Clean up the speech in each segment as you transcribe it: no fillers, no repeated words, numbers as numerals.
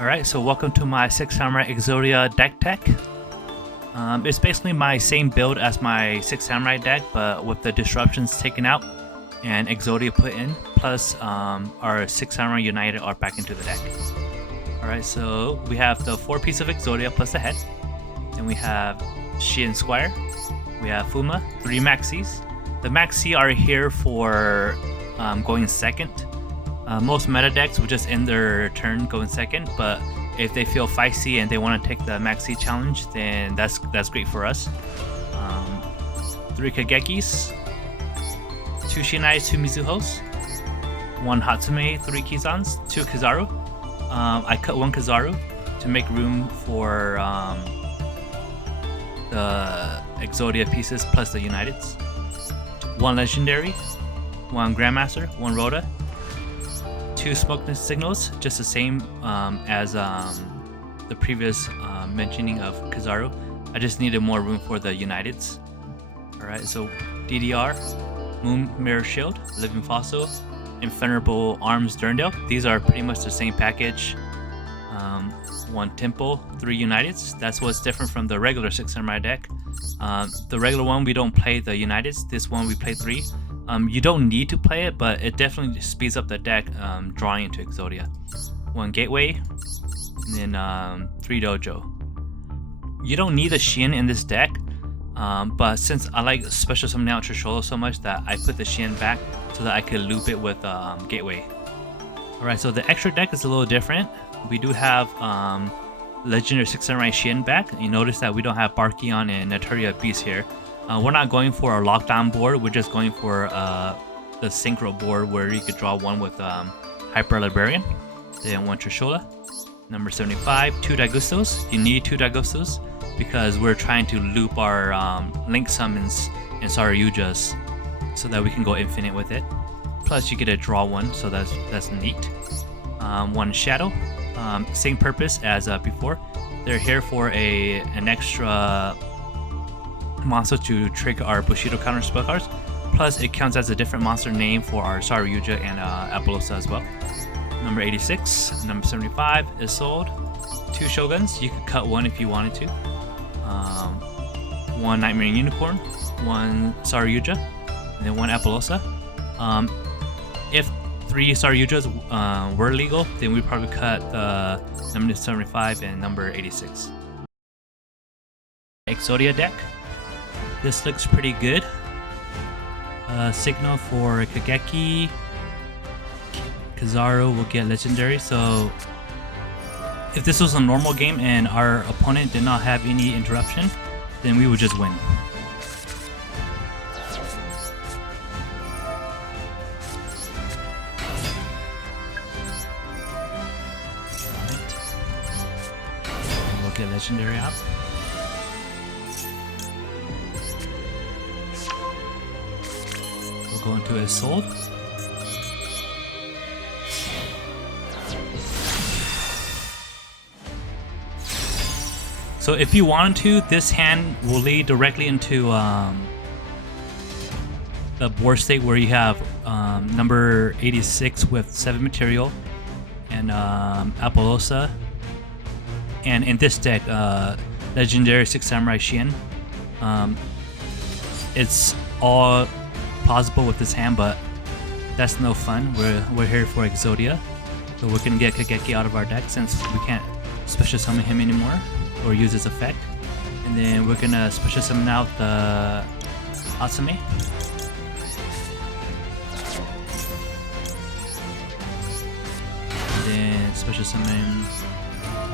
Alright, so welcome to my 6 Samurai Exodia deck tech. It's basically my same build as my 6 Samurai deck, but with the disruptions taken out and Exodia put in, plus our 6 Samurai United are back into the deck. Alright, so we have the 4 piece of Exodia plus the head. Then we have Shi En Squire. We have Fuma, 3 Maxxis. The Maxxi are here for going second. Most meta decks will just end their turn going second, but if they feel feisty and they want to take the Maxxi challenge, then that's great for us. 3 Kagekis, 2 Shinai, 2 Mizuhos, 1 Hatsume, 3 Kizans, 2 Kizaru. I cut 1 Kizaru to make room for the Exodia pieces plus the Uniteds. 1 Legendary, 1 Grandmaster, 1 Rhoda, 2 Smoke Signals, just the same as the previous mentioning of Kizaru. I just needed more room for the Uniteds. Alright, so DDR, Moon Mirror Shield, Living Fossil, Infernable Arms Durndale. These are pretty much the same package. 1 Temple, 3 Uniteds. That's what's different from the regular 6 Samurai deck. The regular one, we don't play the Uniteds. This one, we play 3. You don't need to play it, but it definitely speeds up the deck drawing into Exodia. 1 Gateway, and then 3 Dojo. You don't need a Shien in this deck, but since I like special summoning out Trishula so much that I put the Shien back so that I could loop it with Gateway. Alright, so the extra deck is a little different. We do have Legendary 6 Samurai Shien back. You notice that we don't have Barkion and Naturia Beast here. We're not going for a lockdown board, we're just going for the synchro board where you could draw 1 with Hyper Librarian, then 1 Trishula. Number 75, 2 Daigustos. You need 2 Daigustos because we're trying to loop our Link Summons and Saryujas so that we can go infinite with it. Plus you get to draw 1, so that's neat. 1 Shadow, same purpose as before. They're here for an extra monster to trigger our Bushido counter spell cards. Plus, it counts as a different monster name for our Saryuja and Appaloosa as well. Number 86, number 75 is sold. 2 Shoguns. You could cut 1 if you wanted to. 1 Nightmare Unicorn, 1 Saryuja, and then 1 Appaloosa. If 3 Saryujas were legal, then we'd probably cut number 75 and number 86. Exodia deck. This looks pretty good. Signal for Kageki. Kizaru will get legendary. So if this was a normal game and our opponent did not have any interruption, then we would just win. Alright. We'll get legendary out. Go into his soul. So if you wanted to, this hand will lead directly into the board state where you have number 86 with 7 material and Appaloosa, and in this deck legendary 6 Samurai Shien. It's all plausible with this hand, but that's no fun. We're here for Exodia, so we're gonna get Kageki out of our deck since we can't special summon him anymore or use his effect, and then we're gonna special summon out the Hatsume. And then special summon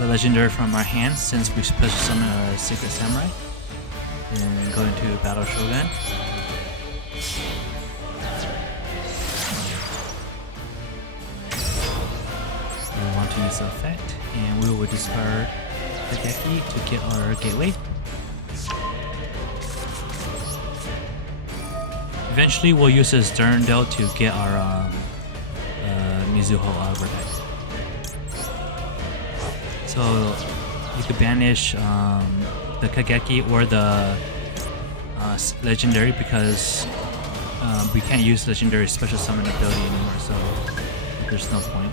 the legendary from our hands since we special summon a Sacred Samurai, and go into Battle Shogun. We want to use the effect, and we will discard the Kageki to get our Gateway. Eventually, we'll use this Durndale to get our Mizuho out of our deck. So you could banish the Kageki or the legendary because we can't use legendary special summon ability anymore, so there's no point.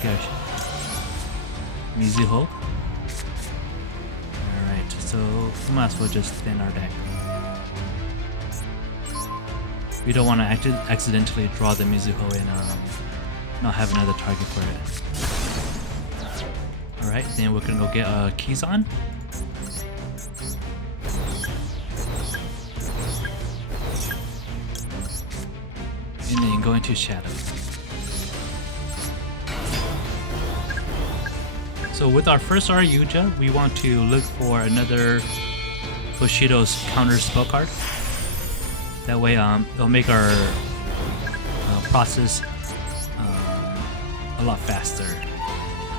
Okay. Mizuho. Alright, so we might as well just thin our deck. We don't want to accidentally draw the Mizuho and not have another target for it. Alright, then we're gonna go get a Kizan. And then go into Shadow. So with our first Saryuja, we want to look for another Bushido's counter spell card. That way it'll make our process a lot faster.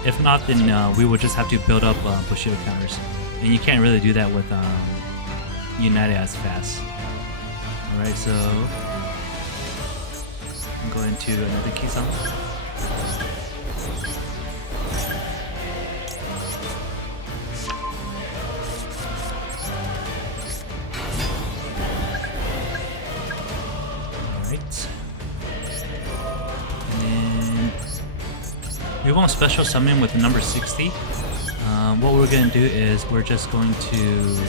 If not, then we would just have to build up Bushido counters. And you can't really do that with United as fast. Alright, so I'm going to another Kizan. Alright. And then we won't special summon with the number 60. What we're going to do is we're just going to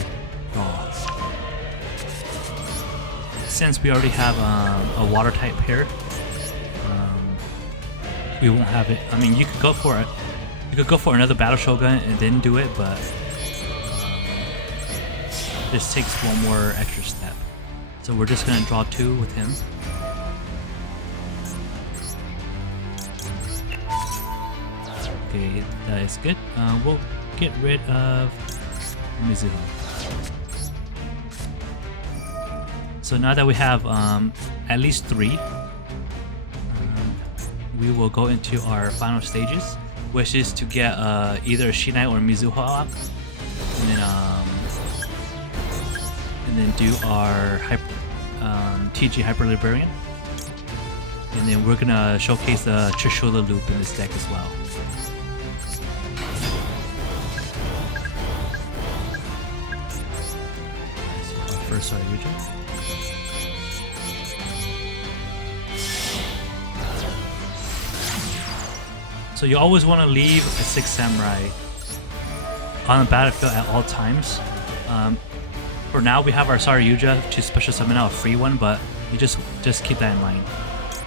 draw. Since we already have a water type pair, we won't have it. I mean, you could go for it. You could go for another Battle Shogun and then do it, but this takes one more extra step. So we're just gonna draw 2 with him. Okay, that is good. We'll get rid of Mizuho. So now that we have at least 3, we will go into our final stages, which is to get either Shinai or Mizuho out, and then do our TG Hyper Librarian, and then we're gonna showcase the Trishula Loop in this deck as well. So first Saryuja. So you always want to leave a 6 Samurai on the battlefield at all times. For now, we have our Saryuja to special summon out a free one, but you just keep that in mind.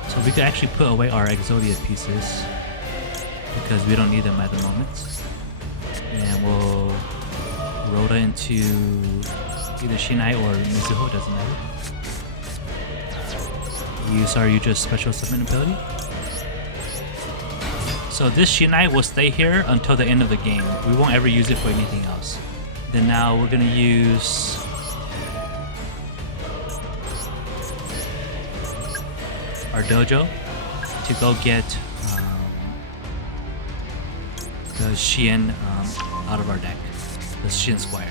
So we could actually put away our Exodia pieces because we don't need them at the moment. And we'll Rhoda into either Shinai or Mizuho, doesn't matter. Use Saryuja's special summon ability. So this Shinai will stay here until the end of the game. We won't ever use it for anything else. Then now we're gonna use our dojo to go get the Shi En out of our deck, the Shin Squire.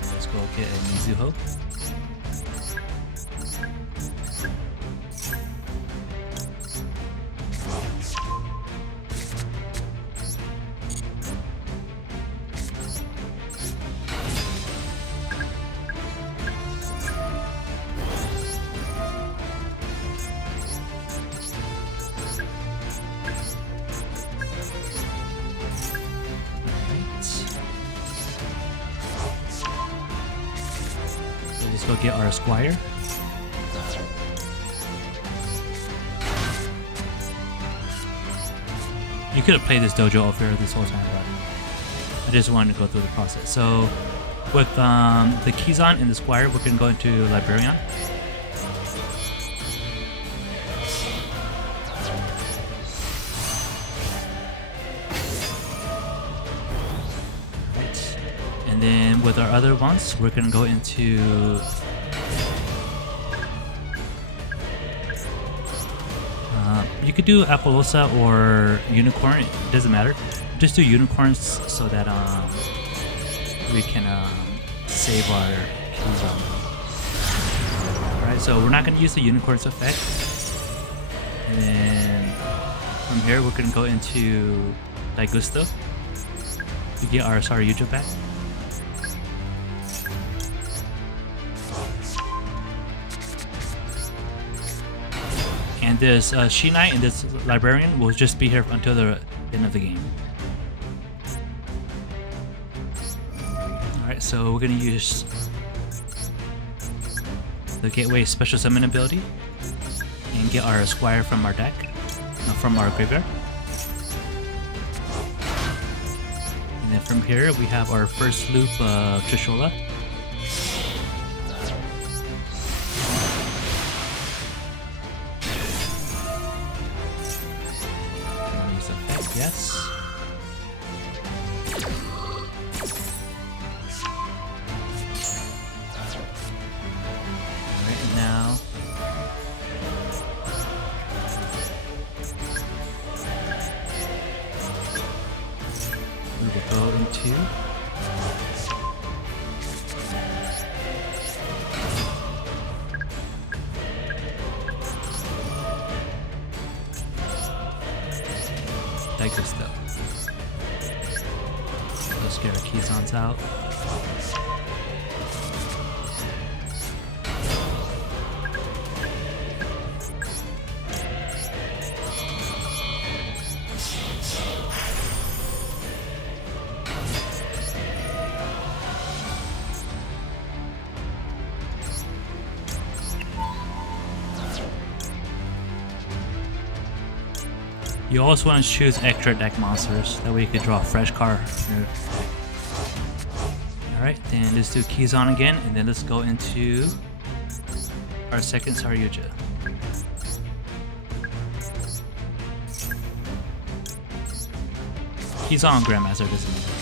So let's go get a Mizuho. Let's go get our Squire. You could have played this dojo over here this whole time, but I just wanted to go through the process. So with the Kizan and the Squire, we're going to go into Librarian. And then with our other ones, we're gonna go into you could do Appaloosa or Unicorn, it doesn't matter. Just do Unicorns so that we can save our Kizan. Alright, so we're not gonna use the Unicorns effect. And then from here we're gonna go into Daigusto to get our Saryuja back. And this Shinai and this librarian will just be here until the end of the game. Alright, so we're gonna use the Gateway special summon ability and get our Squire from our deck, from our graveyard. And then from here we have our first loop of Trishula. Use effect, yes. Alright, now we will go into Daigusto. Let's get our Kizans out. You also want to choose extra deck monsters, that way you can draw a fresh card. Alright, then let's do Kizan again, and then let's go into our second Saryuja. Kizan Grandmaster doesn't matter.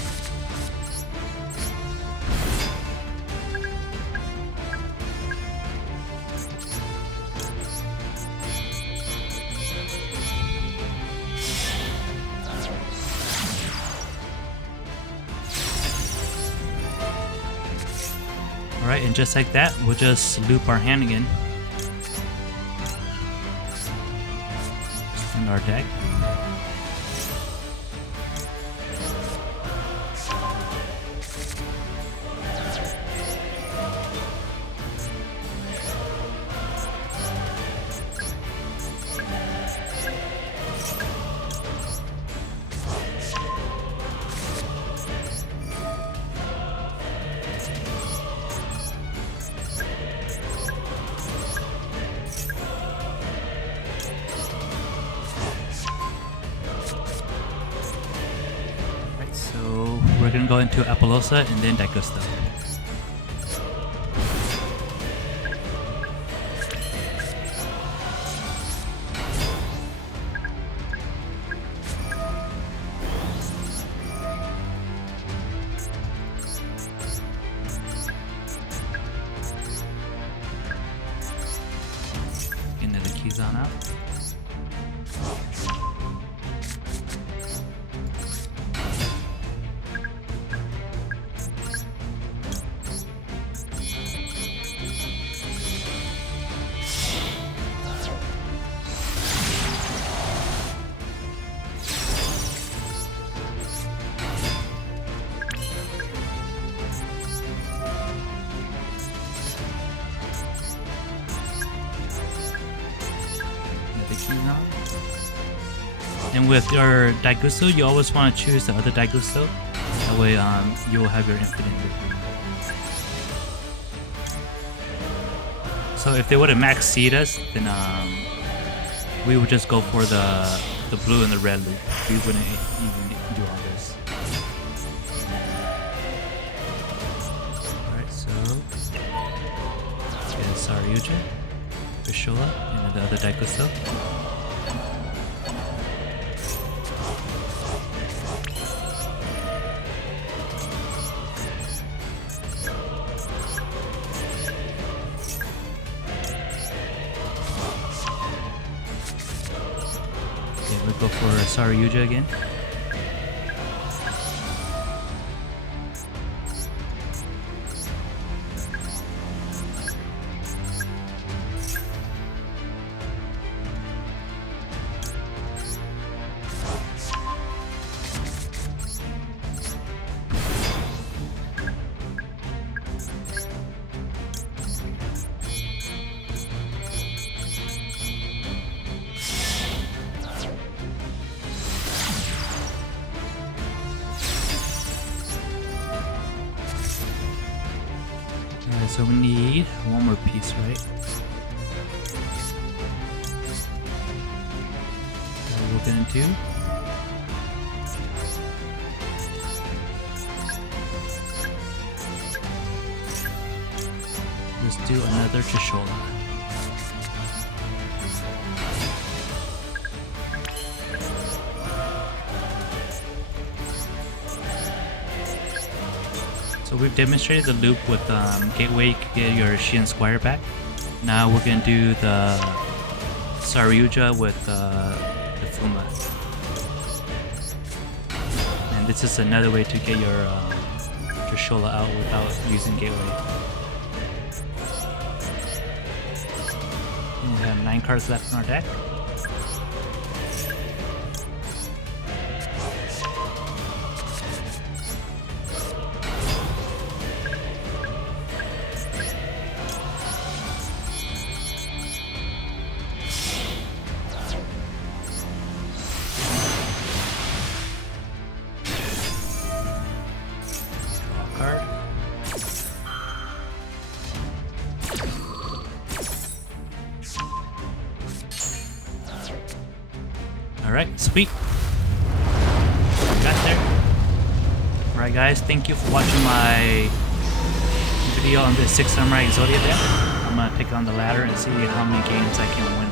Alright, and just like that, we'll just loop our hand again. Just in our deck. We're gonna go into Apollosa and then Daigusto. Another Kizan out. And with your Daigusto, you always want to choose the other Daigusto. That way you will have your infinite loop. So if they would have Maxx seed us, then we would just go for the blue and the red loop. We wouldn't even do all this. Alright, so it's Saryuja, Trishula, and the other Daigusto. We'll go for Saryuja again. Alright, so we need one more piece, right? What we're gonna do. Let's do another Trishula. So we've demonstrated the loop with Gateway to get your Shi En Squire back. Now we're gonna do the Saryuja with the Fuma. And this is another way to get your Trishula out without using Gateway. And we have 9 cards left in our deck. Alright, sweet. Got there. Alright guys, thank you for watching my video on the 6 Samurai Exodia deck. I'm gonna pick on the ladder and see how many games I can win.